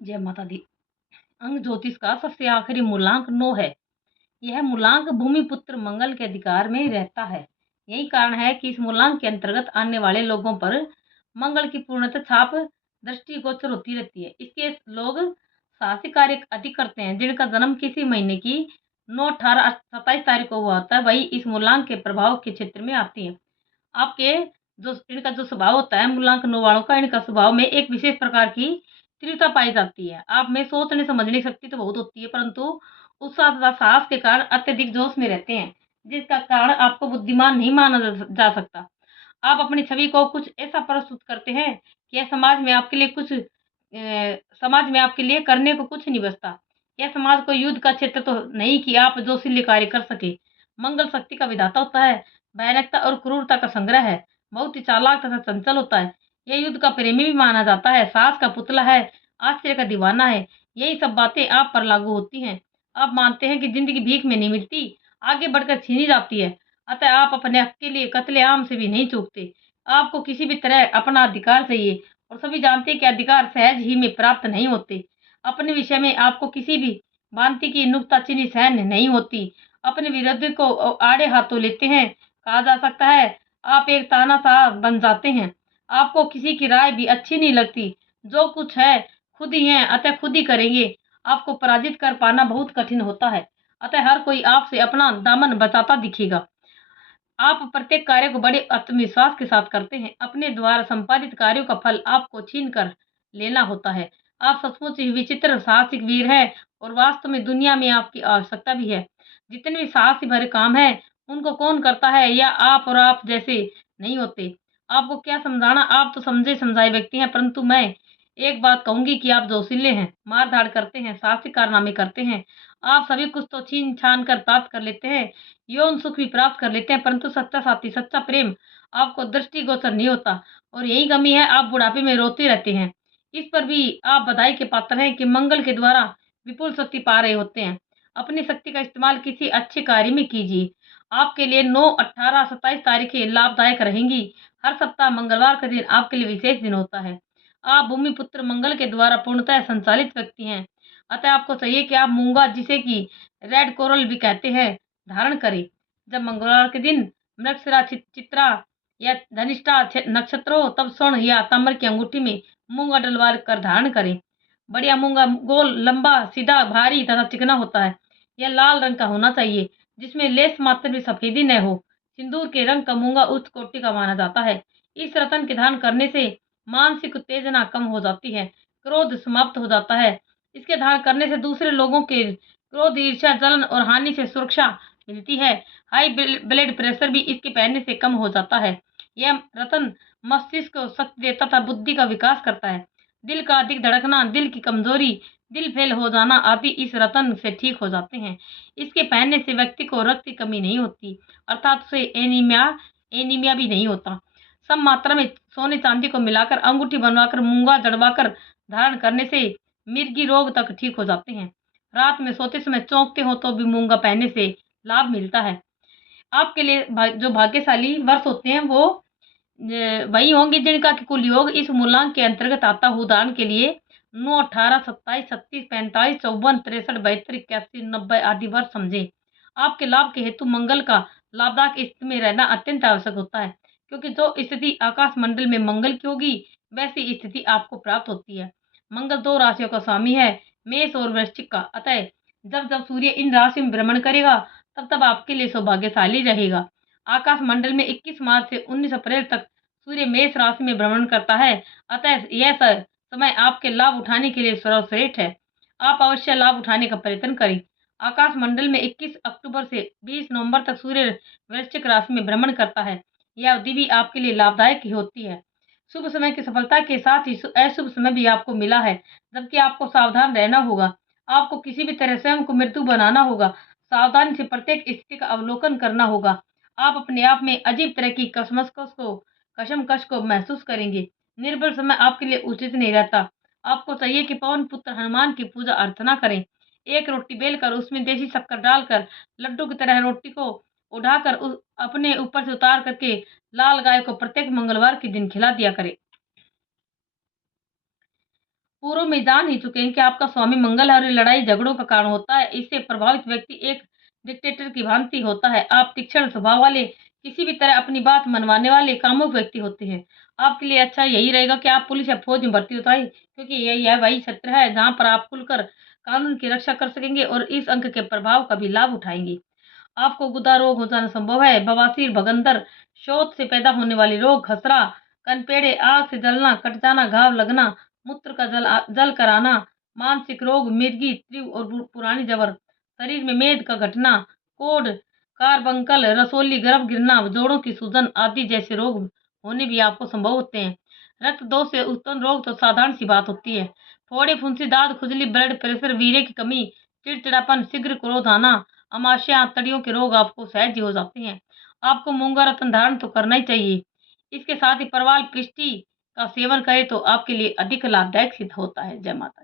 जय माता दी। अंग ज्योतिष का सबसे आखिरी मूलांक 9 है। यह मूलांक भूमि पुत्र मंगल के अधिकार में ही रहता है। यही कारण है कि इस मूलांक के अंतर्गत आने वाले लोगों पर मंगल की पूर्णतः छाप दृष्टिगोचर होती रहती है। इसके लोग साहसिक कार्य अधिक करते हैं। जिनका जन्म किसी महीने की 9, 18, 27 तारीख को हुआ होता है, वही इस मूलांक के प्रभाव के क्षेत्र में आती है। आपके जो इनका जो स्वभाव होता है मूलांक 9 वालों का, इनका स्वभाव में एक विशेष प्रकार की तीव्रता पाई जाती है। आप में सोचने समझने की शक्ति तो बहुत होती है, परंतु उत्साह तथा साहस के कारण अत्यधिक जोश में रहते हैं, जिसका कारण आपको बुद्धिमान नहीं माना जा सकता। आप अपनी छवि को कुछ ऐसा प्रस्तुत करते हैं कि यह समाज में आपके लिए करने को कुछ नहीं बचता। यह समाज को युद्ध का क्षेत्र तो नहीं कि आप जोशीले कार्य कर सके। मंगल शक्ति का विधाता होता है, भयानकता और क्रूरता का संग्रह है, बहुत ही चालाक तथा चंचल होता है। यह युद्ध का प्रेमी भी माना जाता है, साहस का पुतला है, आश्चर्य का दीवाना है। यही सब बातें आप पर लागू होती हैं। आप मानते हैं कि जिंदगी भीख में नहीं मिलती, आगे बढ़कर छीनी जाती है। अतः आप अपने हक के लिए कत्लेआम से भी नहीं चूकते। आपको किसी भी तरह अपना अधिकार चाहिए, और सभी जानते हैं कि अधिकार सहज ही में प्राप्त नहीं होते। अपने विषय में आपको किसी भी भांति की नुक्ताचीनी सहन नहीं होती। अपने विरोधी को आड़े हाथों लेते हैं, कहा जा सकता है आप एक तानाशाह बन जाते हैं। आपको किसी की राय भी अच्छी नहीं लगती। जो कुछ है खुद ही है, अतः खुद ही करेंगे। आपको पराजित कर पाना बहुत कठिन होता है, अतः हर कोई आपसे अपना दामन बचाता दिखेगा। आप प्रत्येक कार्य को बड़े आत्मविश्वास के साथ करते हैं। अपने द्वारा संपादित कार्यों का फल आपको छीन कर लेना होता है। आप सचमुच ही विचित्र साहसिक वीर है, और वास्तव में दुनिया में आपकी आवश्यकता भी है। जितने भी साहसी भरे काम है उनको कौन करता है, या आप और आप जैसे नहीं होते। आपको क्या समझाना, आप तो समझे समझाए व्यक्ति हैं, परंतु मैं एक बात कहूंगी कि आप जोशीले हैं, मार धाड़ करते हैं, साहसिक कारनामे करते हैं। आप सभी कुछ तो छीन छान कर प्राप्त कर लेते हैं, यौन सुख भी प्राप्त कर लेते हैं, परंतु सच्चा साथी, सच्चा प्रेम आपको दृष्टिगोचर नहीं होता। और यही कमी है, आप बुढ़ापे में रोते रहते हैं। इस पर भी आप बधाई के पात्र हैं कि मंगल के द्वारा विपुल शक्ति पा रहे होते हैं। अपनी शक्ति का इस्तेमाल किसी अच्छे कार्य में कीजिए। आपके लिए 9, 18, 27 तारीखें लाभदायक रहेंगी। हर सप्ताह मंगलवार का दिन आपके लिए विशेष दिन होता है। आप भूमि पुत्र मंगल के द्वारा पूर्णतः संचालित व्यक्ति हैं। अतः आपको चाहिए कि आप मूंगा, जिसे कि रेड कोरल भी कहते हैं, धारण करें। जब मंगलवार के दिन मृगशिरा, चित्रा या धनिष्ठा नक्षत्र हो, तब स्वर्ण या ताम्र की अंगूठी में मूंगा डलवा कर धारण करें। बढ़िया मूंगा गोल, लंबा, सीधा, भारी तथा चिकना होता है। यह लाल रंग का होना चाहिए, जिसमें लेस मात्र भी सफेदी न हो। सिंदूर के रंग का मूंगा उच्च कोटि का माना जाता है। इस रतन के धारण करने से मानसिक उत्तेजना कम हो जाती है, क्रोध समाप्त हो जाता है। इसके धारण करने से दूसरे लोगों के क्रोध, ईर्ष्या, जलन और हानि से सुरक्षा मिलती है। हाई ब्लड प्रेशर भी इसके पहनने से कम हो जाता है। यह रतन मस्तिष्क को शक्ति देता तथा बुद्धि का विकास करता है। दिल का अधिक धड़कना, दिल की कमजोरी, दिल फेल हो जाना आदि इस रतन से ठीक हो जाते हैं। इसके पहनने से व्यक्ति को रक्त की कमी नहीं होती, अर्थात उसे एनीमिया एनीमिया भी नहीं होता। सम मात्रा में सोने चांदी को मिलाकर अंगूठी बनवाकर मूंगा जड़वाकर धारण करने से मिर्गी रोग तक ठीक हो जाते हैं। रात में सोते समय चौंकते हो तो भी मूंगा पहनने से लाभ मिलता है। आपके लिए जो भाग्यशाली वर्ष होते हैं वो वही होंगे जिनका कि कुल योग इस मूलांक के अंतर्गत आता है। उदाहरण के लिए 9, 18, 27, 36, 45, 54, 63, 72, 81, 90 आदि वर्ष समझे। आपके लाभ के हेतु मंगल का लाभदायक स्थिति में रहना अत्यंत आवश्यक होता है, क्योंकि जो स्थिति आकाश मंडल में मंगल की होगी वैसी स्थिति आपको प्राप्त होती है। मंगल 2 राशियों का स्वामी है, मेष और वृश्चिक का। अतः जब जब सूर्य इन राशि में भ्रमण करेगा तब तब आपके लिए सौभाग्यशाली रहेगा। आकाश मंडल में 21 मार्च से 19 अप्रैल तक सूर्य मेष राशि में भ्रमण करता है। अतः यह समय आपके लाभ उठाने के लिए सर्वश्रेष्ठ है। आप अवश्य लाभ उठाने का प्रयत्न करें। आकाश मंडल में 21 अक्टूबर से 20 नवंबर तक सूर्य वृश्चिक राशि में भ्रमण करता है। यह अवधि भी आपके लिए लाभदायक ही होती है। शुभ समय की सफलता के साथ ही अशुभ समय भी आपको मिला है, जबकि आपको सावधान रहना होगा। आपको किसी भी तरह स्वयं को मृत्यु बनाना होगा। सावधानी से प्रत्येक स्थिति का अवलोकन करना होगा। आप अपने आप में अजीब तरह की कशमकश को महसूस करेंगे। निर्बल समय आपके लिए उचित नहीं रहता। आपको चाहिए कि पवन पुत्र हनुमान की पूजा अर्चना करें। एक रोटी बेलकर उसमें देसी शक्कर डालकर लड्डू की तरह रोटी को उठाकर अपने ऊपर से उतार करके लाल गाय को प्रत्येक मंगलवार के दिन खिला दिया करें। पूर्व में जान ही चुके हैं कि आपका स्वामी मंगल है और ये लड़ाई झगड़ों का कारण होता है। इससे प्रभावित व्यक्ति एक डिक्टेटर की भांति होता है। आप तीक्ष्ण स्वभाव वाले, किसी भी तरह अपनी बात मनवाने वाले कामुक व्यक्ति होते हैं। आपके लिए अच्छा यही रहेगा कि आप पुलिस या फौज में भर्ती होता है, क्योंकि यह वही क्षेत्र है जहाँ पर आप खुलकर कानून की रक्षा कर सकेंगे और इस अंक के प्रभाव का भी लाभ उठाएंगे। आपको गुदा रोग हो जाना संभव है। बवासीर, भगंदर, शौच से पैदा होने वाले रोग, खसरा, कनपेड़े, आग से जलना, कट जाना, घाव लगना, मूत्र का जल कराना, मानसिक रोग, मिर्गी, त्रिव और पुरानी जबर, शरीर में मेद का घटना, कोढ़, कार्बंकल, रसोली, गर्भ गिरना, जोड़ों की सूजन आदि जैसे रोग होने भी आपको संभव होते हैं। रक्त दोष से उत्पन्न रोग तो साधारण सी बात होती है। फोड़े, फुंसी, दाद, खुजली, ब्लड प्रेशर, वीर्य की कमी, चिड़चिड़ापन, शीघ्र क्रोध आना, आमाशय, आंतड़ियों के रोग आपको सहज ही हो जाते हैं। आपको मूंगा रत्न धारण तो करना ही चाहिए। इसके साथ ही परवाल पृष्टि का सेवन करें तो आपके लिए अधिक लाभदायक सिद्ध होता है। जय माता।